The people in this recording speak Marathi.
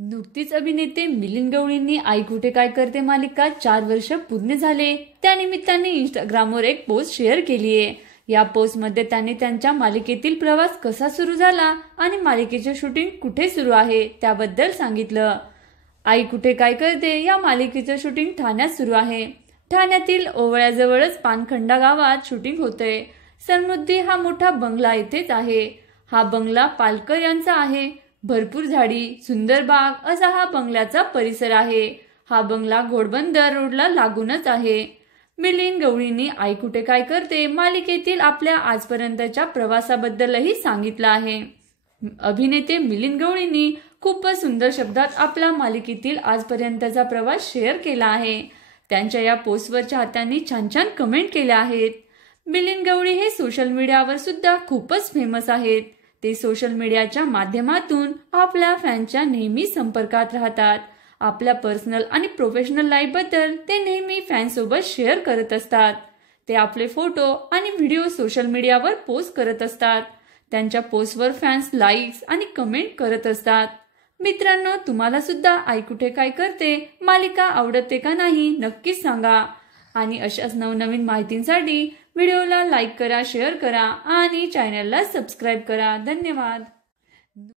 नुकतीच अभिनेते मिलिंद गवळींनी आई कुठे काय करते मालिका 4 वर्ष पूर्ण झाले। त्यानिमित्ताने इंस्टाग्रामवर एक पोस्ट शेअर केली आहे। या पोस्टमध्ये त्यांनी त्यांच्या मालिकेतील प्रवास कसा सुरू झाला आणि मालिकेचे शूटिंग कुठे सुरू आहे त्याबद्दल सांगितलं। आई कुठे काय करते या मालिकेचे शूटिंग ठाण्यात सुरू आहे। ठाण्यातील ओवळ्याजवळच पानखंडा गावात शूटिंग होतंय। समृद्धी हा मोठा बंगला इथेच आहे। हा बंगला पालकर यांचा आहे। भरपूर झाडी, सुंदर बाग असा हा बंगल्याचा परिसर आहे। हा बंगला घोडबंदर रोडला लागूनच आहे। मिलिंद गवळींनी आई कुठे काय करते मालिकेतील आपल्या आजपर्यंतच्या प्रवासाबद्दलही सांगितलं आहे। अभिनेते मिलिंद गवळींनी खूपच सुंदर शब्दात आपल्या मालिकेतील आजपर्यंतचा प्रवास शेअर केला आहे। त्यांच्या या पोस्टवर चाहत्यांनी छान छान कमेंट केल्या आहेत। मिलिंद गवळी हे सोशल मीडियावर सुद्धा खूपच फेमस आहेत। ते सोशल मीडियाच्या माध्यमातून आपल्या फॅनच्या नेहमी संपर्कात राहतात। आपल्या पर्सनल आणि प्रोफेशनल लाईफ बद्दल ते नेहमी फॅनसोबत शेअर करत असतात। ते आपले फोटो आणि व्हिडिओ सोशल मीडियावर पोस्ट करत असतात। त्यांच्या पोस्टवर फॅन्स लाईक्स आणि कमेंट करत असतात। मित्रांनो, तुम्हाला सुद्धा आई कुठे काय करते मालिका आवडते का नाही नक्कीच सांगा। आणि अशाच नवनवीन माहितींसाठी व्हिडिओला लाईक करा, शेअर करा आणि चॅनलला सबस्क्राईब करा। धन्यवाद।